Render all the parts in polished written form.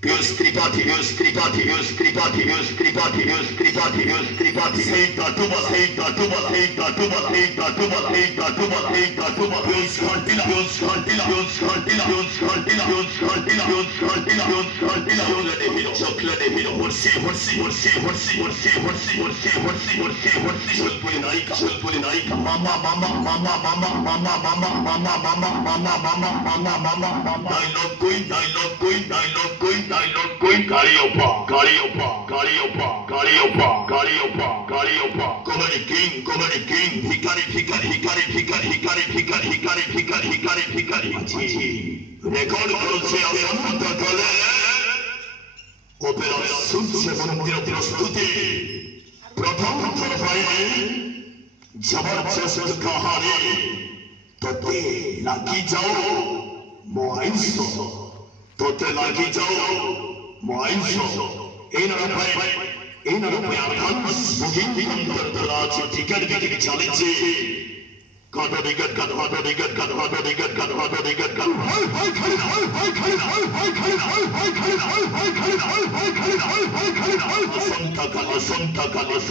Pius Tripati, hey Datubala, Pius Hantila, chocolate hero, horse, mama, dialogue going, Gariopa, comedy king, Hikari, record করছে আসামকালে operation মন্দির প্রস্তুতি প্রথম তরফায় জবরদস্ত কাহানি তোতে লাগি যাও মহাইশো তোতে লাগি যাও মহাইশো এই নামে আধান মুগিন তরতরা আছে টিকেট বিক্রি চলেছে কত বিগত সন্তাকালে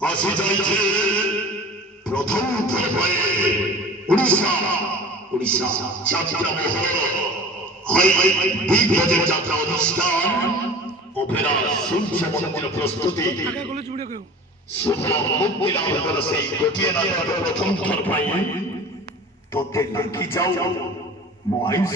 আসে যাইছে প্রথম তরফায় উড়িষ্যা যাত্রা মহল দিগ্গজের যাত্রা অনুষ্ঠান অপেরা সূর্য মন্দির প্রস্তুতি শুভ মুক্তি লাভ করে সেই গোটিয়ে নাটক প্রথম তরফায় তোতে লাগি যাও মহাইশ